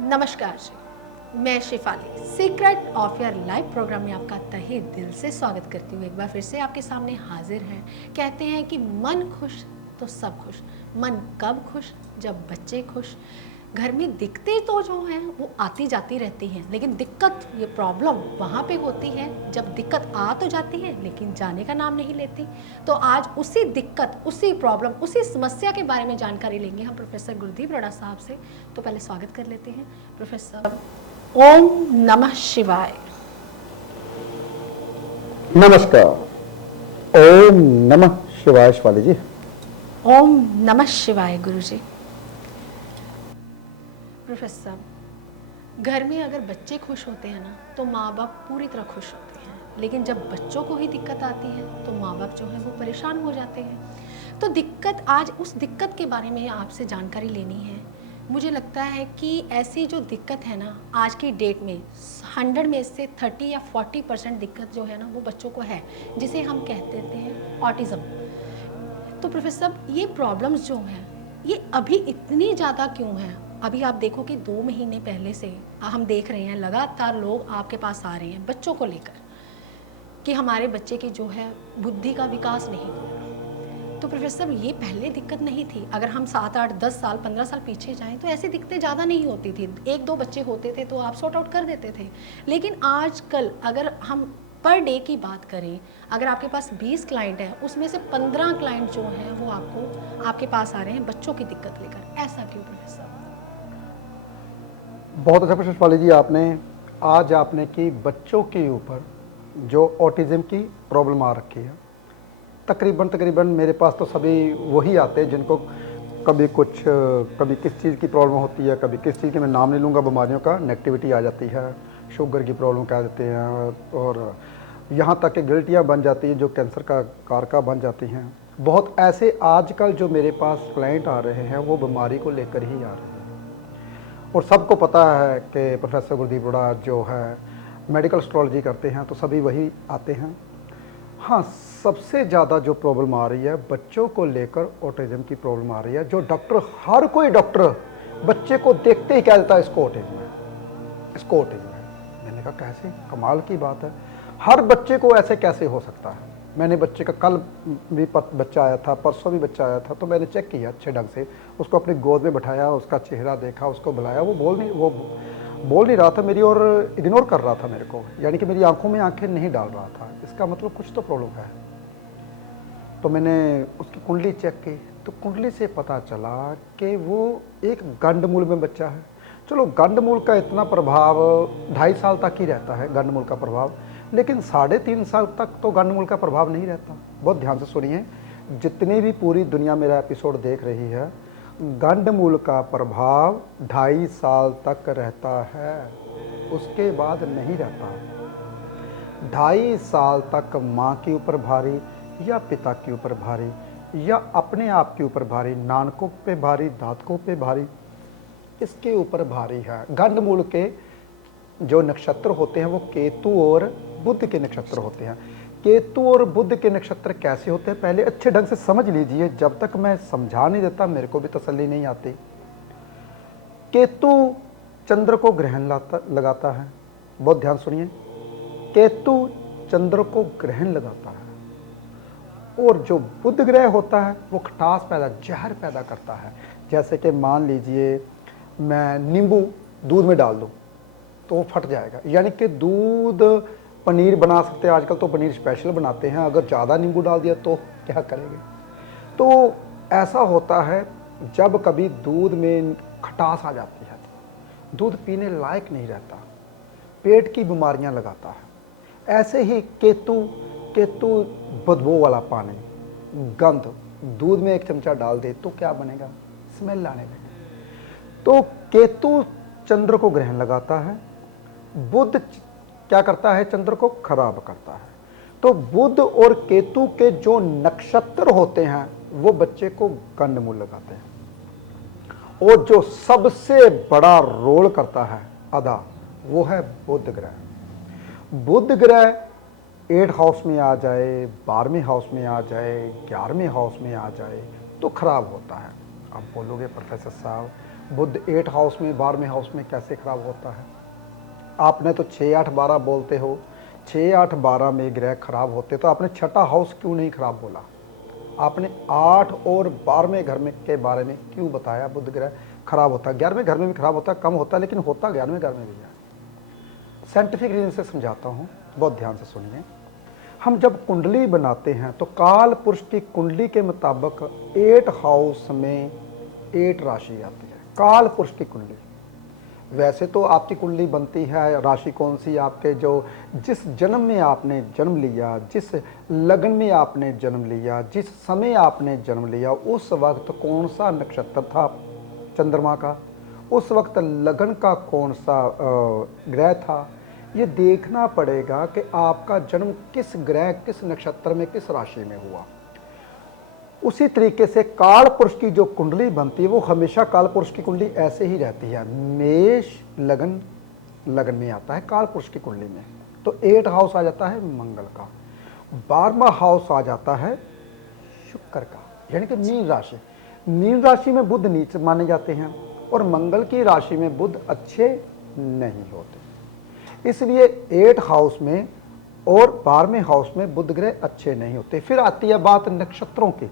नमस्कार जी, मैं Shifali secret of your life programme में आपका तहे दिल से स्वागत करती हूँ। एक बार फिर से आपके सामने हाजिर हैं। कहते हैं कि मन खुश तो सब खुश। मन कब खुश? जब बच्चे खुश। घर में दिक्कतें तो जो हैं वो आती जाती रहती हैं, लेकिन दिक्कत ये प्रॉब्लम वहाँ पे होती है जब दिक्कत आ तो जाती है लेकिन जाने का नाम नहीं लेती। तो आज उसी दिक्कत, उसी प्रॉब्लम, उसी समस्या के बारे में जानकारी लेंगे हम प्रोफेसर गुरदीप रड़ा साहब से। तो पहले स्वागत कर लेते हैं प्रोफेसर। ओम नमः शिवाय। नमस्कार। ओम नमः शिवाय शिवाली जी। ओम नमः शिवाय गुरुजी। प्रोफेसर, घर में अगर बच्चे खुश होते हैं ना तो माँ बाप पूरी तरह खुश होते हैं, लेकिन जब बच्चों को ही दिक्कत आती है तो माँ बाप जो है वो परेशान हो जाते हैं। तो दिक्कत, आज उस दिक्कत के बारे में आपसे जानकारी लेनी है। मुझे लगता है कि ऐसी जो दिक्कत है ना आज की डेट में 100 में से 30 या 40% दिक्कत जो है ना वो बच्चों को है, जिसे हम कहते हैं ऑटिज़म। तो प्रोफेसर, ये प्रॉब्लम्स जो हैं ये अभी इतनी ज़्यादा क्यों हैं? अभी आप देखो कि 2 महीने पहले से हम देख रहे हैं लगातार लोग आपके पास आ रहे हैं बच्चों को लेकर कि हमारे बच्चे की जो है बुद्धि का विकास नहीं हो रहा। तो प्रोफेसर, ये पहले दिक्कत नहीं थी। अगर हम 7, 8, 10 साल, 15 साल पीछे जाएं तो ऐसी दिक्कतें ज़्यादा नहीं होती थी। 1-2 बच्चे होते थे तो आप सॉर्ट आउट कर देते थे। लेकिन आजकल अगर हम पर डे की बात करें, अगर आपके पास 20 क्लाइंट हैं उसमें से 15 क्लाइंट जो हैं वो आपके पास आ रहे हैं बच्चों की दिक्कत लेकर। ऐसा क्यों प्रोफेसर? बहुत अच्छा प्रश्न शिवाली जी आपने कि बच्चों के ऊपर जो ऑटिज्म की प्रॉब्लम आ रखी है। तकरीबन मेरे पास तो सभी वही आते हैं जिनको कभी किस चीज़ की प्रॉब्लम होती है, कभी किस चीज़ की, मैं नाम नहीं लूँगा, बीमारियों का नेगेटिविटी आ जाती है, शुगर की प्रॉब्लम कह देते हैं, और यहाँ तक कि गिल्टियाँ बन जाती हैं जो कैंसर का कारका बन जाती हैं। बहुत ऐसे आजकल जो मेरे पास क्लाइंट आ रहे हैं वो बीमारी को लेकर ही आ रहे हैं। और सबको पता है कि प्रोफेसर गुरदीप रड़ा जो है मेडिकल एस्ट्रोलॉजी करते हैं, तो सभी वही आते हैं। हाँ, सबसे ज़्यादा जो प्रॉब्लम आ रही है बच्चों को लेकर ऑटिज्म की प्रॉब्लम आ रही है, जो डॉक्टर, हर कोई डॉक्टर बच्चे को देखते ही कह देता है इसको ऑटिज्म है, इसको ऑटिज्म है। मैंने कहा कैसे, कमाल की बात है, हर बच्चे को ऐसे कैसे हो सकता है। मैंने बच्चे का, कल भी बच्चा आया था, परसों भी बच्चा आया था, तो मैंने चेक किया अच्छे ढंग से, उसको अपनी गोद में बैठाया, उसका चेहरा देखा, उसको बुलाया, वो बोल नहीं रहा था मेरी, और इग्नोर कर रहा था मेरे को, यानी कि मेरी आंखों में आंखें नहीं डाल रहा था। इसका मतलब कुछ तो प्रॉब्लम है। तो मैंने उसकी कुंडली चेक की तो कुंडली से पता चला कि वो एक गंडमूल में बच्चा है। चलो, गंडमूल का इतना प्रभाव 2.5 साल तक ही रहता है, गंडमूल का प्रभाव, लेकिन 3.5 साल तक तो गंडमूल का प्रभाव नहीं रहता। बहुत ध्यान से सुनिए, जितनी भी पूरी दुनिया मेरा एपिसोड देख रही है, गंडमूल का प्रभाव 2.5 साल तक रहता है, उसके बाद नहीं रहता। 2.5 साल तक माँ के ऊपर भारी या पिता के ऊपर भारी या अपने आप के ऊपर भारी, नानकों पे भारी, दांतों पे भारी, इसके ऊपर भारी है। गंडमूल के जो नक्षत्र होते हैं वो केतु और बुध के नक्षत्र होते हैं। केतु और बुध के नक्षत्र कैसे होते हैं पहले अच्छे ढंग से समझ लीजिए, जब तक मैं समझा नहीं देता मेरे को भी तसल्ली नहीं आती। केतु चंद्र को ग्रहण लगाता है, बहुत ध्यान सुनिए, केतु चंद्र को ग्रहण लगाता है। और जो बुध ग्रह होता है वो खटास पैदा, जहर पैदा करता है। जैसे कि मान लीजिए मैं नींबू दूध में डाल दूं तो वो फट जाएगा, यानी कि दूध, पनीर बना सकते हैं, आजकल तो पनीर स्पेशल बनाते हैं, अगर ज़्यादा नींबू डाल दिया तो क्या करेंगे। तो ऐसा होता है जब कभी दूध में खटास आ जाती है, दूध पीने लायक नहीं रहता, पेट की बीमारियां लगाता है। ऐसे ही केतु बदबू वाला पानी, गंध, दूध में 1 चमचा डाल दे तो क्या बनेगा, स्मेल आने लगे। तो केतु चंद्र को ग्रहण लगाता है, बुध क्या करता है, चंद्र को खराब करता है। तो बुध और केतु के जो नक्षत्र होते हैं वो बच्चे को गंडमूल लगाते हैं। और जो सबसे बड़ा रोल करता है अदा, वो है बुध ग्रह। बुध ग्रह 8 हाउस में आ जाए, 12वें हाउस में आ जाए, 11वें हाउस में आ जाए तो खराब होता है। अब बोलोगे प्रोफेसर साहब बुध 8 हाउस में 12वें हाउस में कैसे खराब होता है? आपने तो 6 8 12 बोलते हो, 6 8 12 में ग्रह खराब होते तो आपने छठा हाउस क्यों नहीं खराब बोला? आपने 8 और 12वें घर में के बारे में क्यों बताया बुध ग्रह खराब होता है? 11वें घर में भी खराब होता है, कम होता है, लेकिन होता 11वें घर में भी है। साइंटिफिक रीजन से समझाता हूँ, बहुत ध्यान से सुनिए। हम जब कुंडली बनाते हैं तो काल पुरुष की कुंडली के मुताबिक 8 हाउस में 8 राशि आती है। काल पुरुष की कुंडली, वैसे तो आपकी कुंडली बनती है, राशि कौन सी आपके, जो जिस जन्म में आपने जन्म लिया, जिस लगन में आपने जन्म लिया, जिस समय आपने जन्म लिया, उस वक्त कौन सा नक्षत्र था चंद्रमा का, उस वक्त लगन का कौन सा ग्रह था, ये देखना पड़ेगा कि आपका जन्म किस ग्रह, किस नक्षत्र में, किस राशि में हुआ। उसी तरीके से काल पुरुष की जो कुंडली बनती है वो हमेशा काल पुरुष की कुंडली ऐसे ही रहती है। मेष लगन, लगन में आता है काल पुरुष की कुंडली में, तो 8 हाउस आ जाता है मंगल का, 12वां हाउस आ जाता है शुक्र का, यानी कि मीन राशि। मीन राशि में बुध नीच माने जाते हैं और मंगल की राशि में बुध अच्छे नहीं होते, इसलिए 8 हाउस में और 12वें हाउस में बुध ग्रह अच्छे नहीं होते। फिर आती है बात नक्षत्रों की,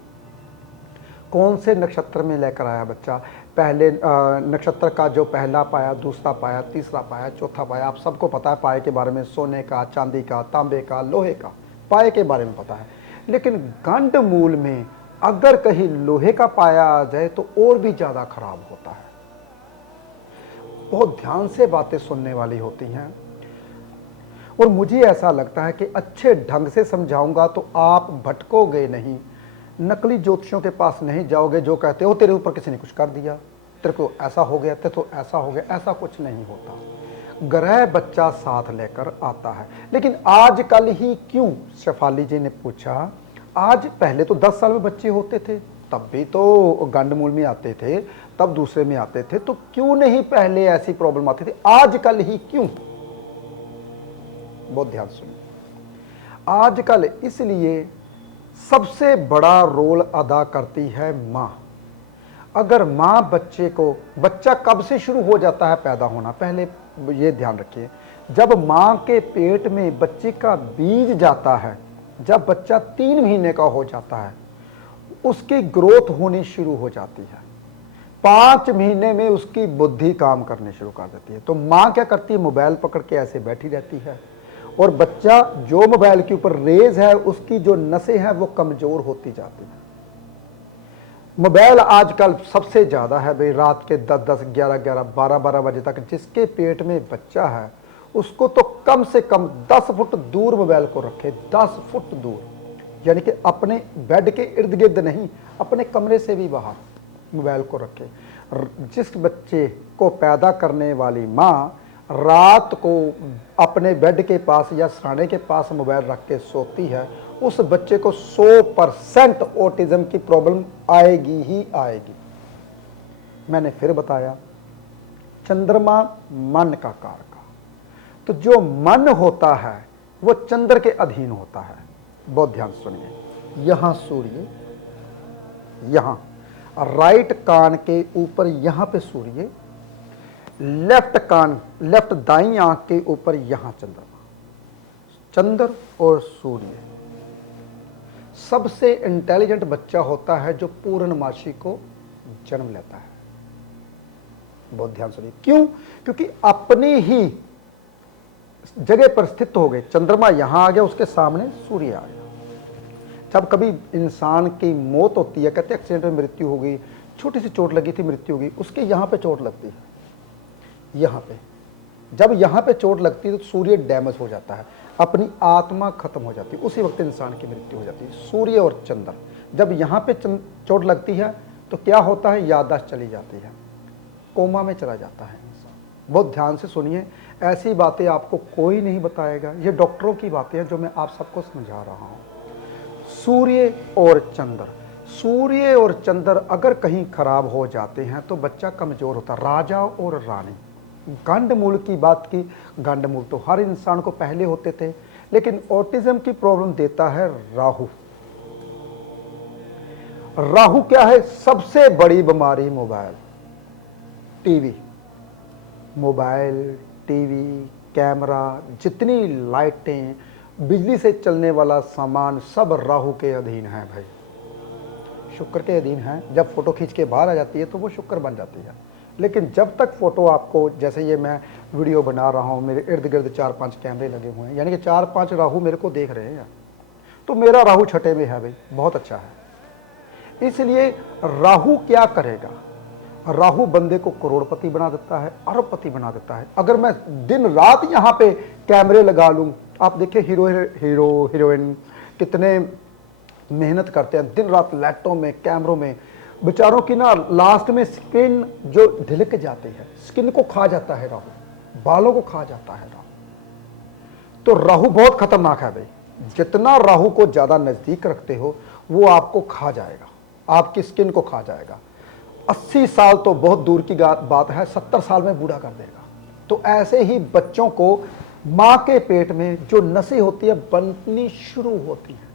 कौन से नक्षत्र में लेकर आया बच्चा, पहले नक्षत्र का जो पहला पाया, दूसरा पाया, तीसरा पाया, चौथा पाया, आप सबको पता है पाए के बारे में, सोने का, चांदी का, तांबे का, लोहे का, पाए के बारे में पता है। लेकिन गंड मूल में अगर कहीं लोहे का पाया आ जाए तो और भी ज़्यादा खराब होता है। बहुत ध्यान से बातें सुनने वाली होती हैं और मुझे ऐसा लगता है कि अच्छे ढंग से समझाऊंगा तो आप भटकोगे नहीं, नकली ज्योतिषियों के पास नहीं जाओगे जो कहते हो तेरे ऊपर किसी ने कुछ कर दिया, तेरे को ऐसा हो गया, तेरे को ऐसा हो गया। ऐसा कुछ नहीं होता, ग्रह बच्चा साथ लेकर आता है। लेकिन आजकल ही क्यों, शेफाली जी ने पूछा, आज पहले तो 10 साल में बच्चे होते थे, तब भी तो गंडमूल में आते थे, तब दूसरे में आते थे, तो क्यों नहीं पहले ऐसी प्रॉब्लम आती थी, आजकल ही क्यों? बहुत ध्यान सुनिए, आजकल इसलिए सबसे बड़ा रोल अदा करती है माँ। अगर माँ बच्चे को, बच्चा कब से शुरू हो जाता है पैदा होना, पहले ये ध्यान रखिए, जब माँ के पेट में बच्चे का बीज जाता है, जब बच्चा 3 महीने का हो जाता है, उसकी ग्रोथ होनी शुरू हो जाती है। 5 महीने में उसकी बुद्धि काम करनी शुरू कर देती है। तो माँ क्या करती है, मोबाइल पकड़ के ऐसे बैठी रहती है और बच्चा जो मोबाइल के ऊपर रेज है, उसकी जो नसें हैं वो कमजोर होती जाती है। मोबाइल आजकल सबसे ज़्यादा है भाई, रात के 10-10, 11-11, 12-12 बजे तक जिसके पेट में बच्चा है उसको तो कम से कम 10 फुट दूर मोबाइल को रखे, 10 फुट दूर, यानी कि अपने बेड के इर्द गिर्द नहीं, अपने कमरे से भी बाहर मोबाइल को रखे। जिस बच्चे को पैदा करने वाली माँ रात को अपने बेड के पास या सराने के पास मोबाइल रख के सोती है, उस बच्चे को 100% ऑटिज्म की प्रॉब्लम आएगी ही आएगी। मैंने फिर बताया, चंद्रमा मन का कारक, तो जो मन होता है वो चंद्र के अधीन होता है। बहुत ध्यान सुनिए, यहां सूर्य, यहां राइट कान के ऊपर यहां पे सूर्य, लेफ्ट कान, लेफ्ट दाई आंख के ऊपर यहां चंद्रमा। चंद्र और सूर्य, सबसे इंटेलिजेंट बच्चा होता है जो पूर्णमासी को जन्म लेता है। बहुत ध्यान सुनिए, क्यों? क्योंकि अपनी ही जगह पर स्थित हो गए, चंद्रमा यहां आ गया, उसके सामने सूर्य आ गया। जब कभी इंसान की मौत होती है, कहते एक्सीडेंट में मृत्यु हो गई, छोटी सी चोट लगी थी, मृत्यु हो गई, उसके यहां पे चोट लगती है, यहां पे। जब यहां पे चोट लगती है तो सूर्य डैमेज हो जाता है, अपनी आत्मा खत्म हो जाती है, उसी वक्त इंसान की मृत्यु हो जाती है। सूर्य और चंद्र, जब यहां पे चोट लगती है तो क्या होता है, याददाश्त चली जाती है, कोमा में चला जाता है इंसान। बहुत ध्यान से सुनिए, ऐसी बातें आपको कोई नहीं बताएगा, ये डॉक्टरों की बातें हैं जो मैं आप सबको समझा रहा हूं। सूर्य और चंद्र, सूर्य और चंद्र अगर कहीं खराब हो जाते हैं तो बच्चा कमजोर होता है। राजा और रानी, गंडमूल की बात की, गंडमूल तो हर इंसान को पहले होते थे, लेकिन ऑटिज्म की प्रॉब्लम देता है राहु। राहु क्या है, सबसे बड़ी बीमारी mobile. TV, mobile, TV, camera, जितनी लाइटें, बिजली से चलने वाला सामान सब राहु के अधीन है भाई, शुक्र के अधीन है। जब फोटो खींच के बाहर आ जाती है तो वो शुक्र बन जाती है, लेकिन जब तक फोटो आपको, जैसे ये मैं वीडियो बना रहा हूँ, मेरे इर्द गिर्द 4-5 कैमरे लगे हुए हैं, यानी कि 4-5 राहु मेरे को देख रहे हैं, तो मेरा राहु छठे में है भाई, बहुत अच्छा है। इसलिए राहु क्या करेगा, राहु बंदे को करोड़पति बना देता है, अरबपति बना देता है। अगर मैं दिन रात यहाँ पे कैमरे लगा लूँ, आप देखिए हीरो हीरोइन कितने मेहनत करते हैं दिन रात, लाइटों में, कैमरों में, बेचारों की ना लास्ट में स्किन जो ढिलक जाती है, स्किन को खा जाता है राहु, बालों को खा जाता है राहु। तो राहु बहुत खतरनाक है भाई, जितना राहु को ज्यादा नजदीक रखते हो वो आपको खा जाएगा, आपकी स्किन को खा जाएगा। 80 साल तो बहुत दूर की बात है, 70 साल में बूढ़ा कर देगा। तो ऐसे ही बच्चों को माँ के पेट में जो नसें होती है बननी शुरू होती हैं,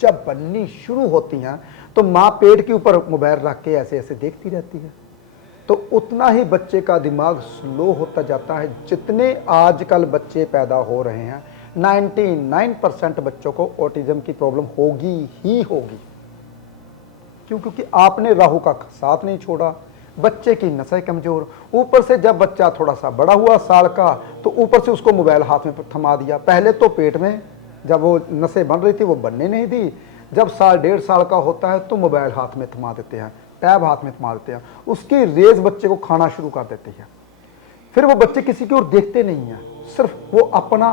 जब बननी शुरू होती हैं तो माँ पेट के ऊपर मोबाइल रख के ऐसे ऐसे देखती रहती है, तो उतना ही बच्चे का दिमाग स्लो होता जाता है। जितने आजकल बच्चे पैदा हो रहे हैं, 99% बच्चों को ऑटिज्म की प्रॉब्लम होगी ही होगी। क्यों? क्योंकि आपने राहु का साथ नहीं छोड़ा, बच्चे की नसें कमजोर, ऊपर से जब बच्चा थोड़ा सा बड़ा हुआ साल का, तो ऊपर से उसको मोबाइल हाथ में थमा दिया। पहले तो पेट में जब वो नसें बन रही थी वो बनने नहीं दी, जब साल 1.5 साल का होता है तो मोबाइल हाथ में थमा देते हैं, टैब हाथ में थमा देते हैं, उसकी रेज बच्चे को खाना शुरू कर देती है। फिर वो बच्चे किसी की ओर देखते नहीं हैं, सिर्फ वो अपना,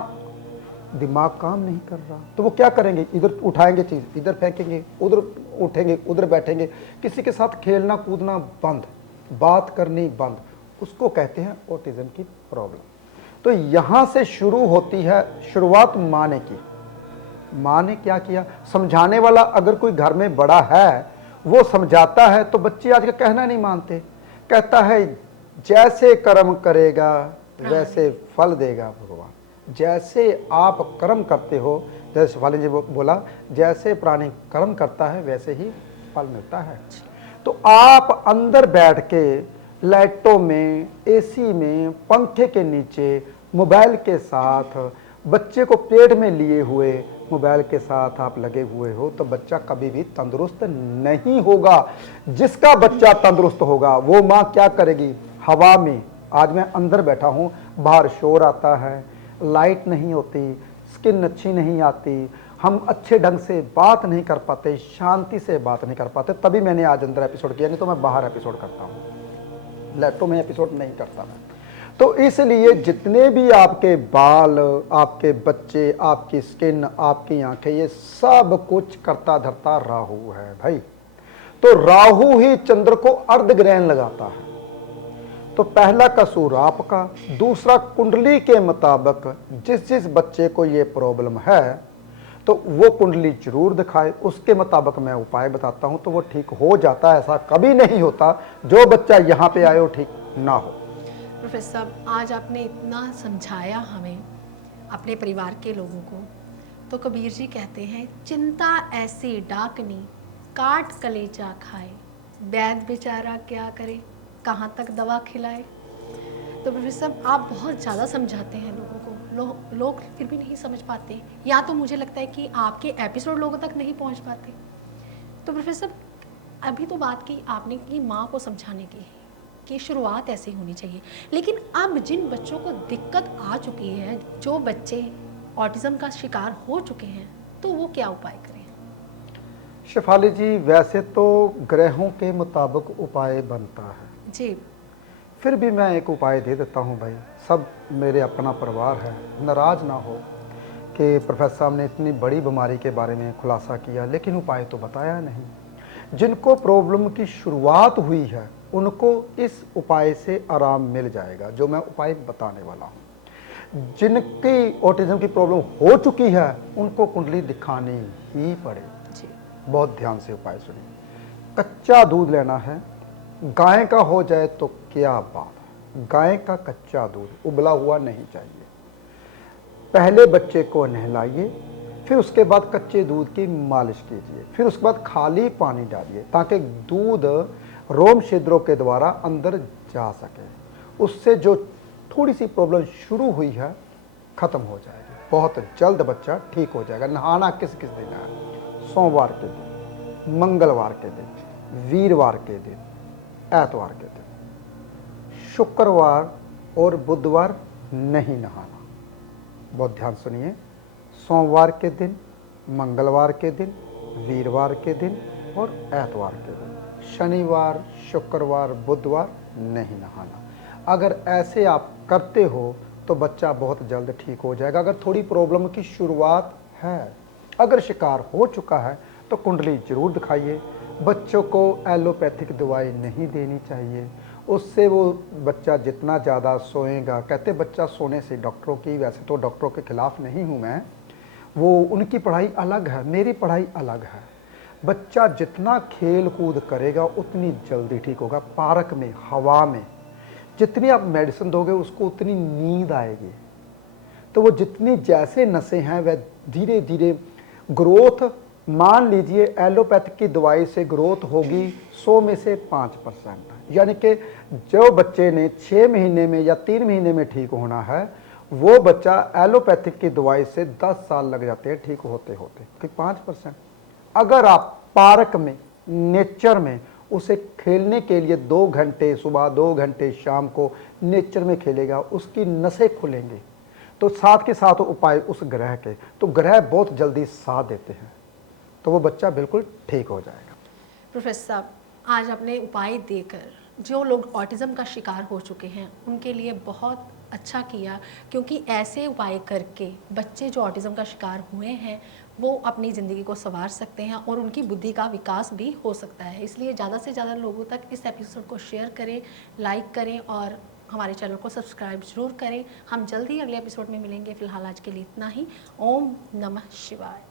दिमाग काम नहीं कर रहा, तो वो क्या करेंगे, इधर उठाएंगे चीज, इधर फेंकेंगे, उधर उठेंगे, उधर बैठेंगे, किसी के साथ खेलना कूदना बंद, बात करनी बंद, उसको कहते हैं ऑटिज्म की प्रॉब्लम। तो यहां से शुरू होती है शुरुआत माँ ने की। माँ ने क्या किया, समझाने वाला अगर कोई घर में बड़ा है, वो समझाता है तो बच्चे आज का कहना नहीं मानते, कहता है जैसे कर्म करेगा वैसे फल देगा भगवान, जैसे आप कर्म करते हो, जैसे शिफाली जी बोला, जैसे प्राणी कर्म करता है वैसे ही फल मिलता है। तो आप अंदर बैठ के लाइटों में, एसी में, पंखे के नीचे, मोबाइल के साथ, बच्चे को पेट में लिए हुए मोबाइल के साथ आप लगे हुए हो, तो बच्चा कभी भी तंदुरुस्त नहीं होगा। जिसका बच्चा तंदुरुस्त होगा वो माँ क्या करेगी, हवा में, आज मैं अंदर बैठा हूँ, बाहर शोर आता है, लाइट नहीं होती, स्किन अच्छी नहीं आती, हम अच्छे ढंग से बात नहीं कर पाते, शांति से बात नहीं कर पाते, तभी मैंने आज अंदर एपिसोड किया, नहीं तो मैं बाहर एपिसोड करता हूँ, लैपटॉप में एपिसोड नहीं करता मैं। तो इसलिए जितने भी आपके बाल, आपके बच्चे, आपकी स्किन, आपकी आंखें, ये सब कुछ करता धरता राहु है भाई। तो राहु ही चंद्र को अर्ध ग्रहण लगाता है। तो पहला कसूर आपका, दूसरा कुंडली के मुताबिक जिस जिस बच्चे को ये प्रॉब्लम है तो वो कुंडली जरूर दिखाए, उसके मुताबिक मैं उपाय बताता हूं तो वो ठीक हो जाता है। ऐसा कभी नहीं होता जो बच्चा यहाँ पे आए वो ठीक ना हो। प्रोफेसर साहब, आज आपने इतना समझाया हमें, अपने परिवार के लोगों को। तो कबीर जी कहते हैं, चिंता ऐसी डाकनी काट कलेजा खाए, वैद्य बेचारा क्या करे, कहाँ तक दवा खिलाए। तो प्रोफेसर साहब, आप बहुत ज़्यादा समझाते हैं लोगों को, लोग फिर भी नहीं समझ पाते, या तो मुझे लगता है कि आपके एपिसोड लोगों तक नहीं पहुँच पाते। तो प्रोफेसर साहब, अभी तो बात की आपने कि माँ को समझाने की कि शुरुआत ऐसी होनी चाहिए, लेकिन अब जिन बच्चों को दिक्कत आ चुकी है, जो बच्चे ऑटिज्म का शिकार हो चुके हैं, तो वो क्या उपाय करें? शिफाली जी, वैसे तो ग्रहों के मुताबिक उपाय बनता है जी, फिर भी मैं एक उपाय दे देता हूं भाई। सब मेरे अपना परिवार है, नाराज ना हो कि प्रोफेसर साहब ने इतनी बड़ी बीमारी के बारे में खुलासा किया लेकिन उपाय तो बताया नहीं। जिनको प्रॉब्लम की शुरुआत हुई है उनको इस उपाय से आराम मिल जाएगा जो मैं उपाय बताने वाला हूं। जिनकी ऑटिज्म की प्रॉब्लम हो चुकी है उनको कुंडली दिखानी ही पड़े। जी, बहुत ध्यान से उपाय सुनिए। कच्चा दूध लेना है, गाय का हो जाए तो क्या बात है, गाय का कच्चा दूध उबला हुआ नहीं चाहिए। पहले बच्चे को नहलाइए, फिर उसके बाद कच्चे दूध की मालिश कीजिए, फिर उसके बाद खाली पानी डालिए ताकि दूध रोम छिद्रों के द्वारा अंदर जा सके, उससे जो थोड़ी सी प्रॉब्लम शुरू हुई है ख़त्म हो जाएगी, बहुत जल्द बच्चा ठीक हो जाएगा। नहाना किस किस दिन है? सोमवार के दिन, मंगलवार के दिन, वीरवार के दिन, एतवार के दिन। शुक्रवार और बुधवार नहीं नहाना, बहुत ध्यान सुनिए। सोमवार के दिन, मंगलवार के दिन, वीरवार के दिन और एतवार के दिन। शनिवार, शुक्रवार, बुधवार नहीं नहाना। अगर ऐसे आप करते हो तो बच्चा बहुत जल्द ठीक हो जाएगा। अगर थोड़ी प्रॉब्लम की शुरुआत है, अगर शिकार हो चुका है तो कुंडली जरूर दिखाइए। बच्चों को एलोपैथिक दवाई नहीं देनी चाहिए, उससे वो बच्चा जितना ज़्यादा सोएगा, कहते बच्चा सोने से डॉक्टरों की, वैसे तो डॉक्टरों के खिलाफ नहीं हूँ मैं, वो उनकी पढ़ाई अलग है, मेरी पढ़ाई अलग है। बच्चा जितना खेल कूद करेगा उतनी जल्दी ठीक होगा। पार्क में, हवा में जितनी आप मेडिसिन दोगे उसको उतनी नींद आएगी। तो वो जितनी जैसे नसें हैं वह धीरे धीरे ग्रोथ, मान लीजिए एलोपैथिक की दवाई से ग्रोथ होगी 100 में से 5%, यानी कि जो बच्चे ने 6 महीने में या 3 महीने में ठीक होना है वो बच्चा एलोपैथिक की दवाई से 10 साल लग जाते हैं ठीक होते होते, कि 5%। अगर आप पार्क में, नेचर में उसे खेलने के लिए 2 घंटे सुबह, 2 घंटे शाम को नेचर में खेलेगा, उसकी नसें खुलेंगी। तो साथ के साथ उपाय उस ग्रह के, तो ग्रह बहुत जल्दी साथ देते हैं, तो वो बच्चा बिल्कुल ठीक हो जाएगा। प्रोफेसर साहब, आज आपने उपाय देकर जो लोग ऑटिज़म का शिकार हो चुके हैं उनके लिए बहुत अच्छा किया, क्योंकि ऐसे उपाय करके बच्चे जो ऑटिज़म का शिकार हुए हैं वो अपनी ज़िंदगी को संवार सकते हैं और उनकी बुद्धि का विकास भी हो सकता है। इसलिए ज़्यादा से ज़्यादा लोगों तक इस एपिसोड को शेयर करें, लाइक करें और हमारे चैनल को सब्सक्राइब जरूर करें। हम जल्द ही अगले एपिसोड में मिलेंगे। फिलहाल आज के लिए इतना ही। ओम नमः शिवाय।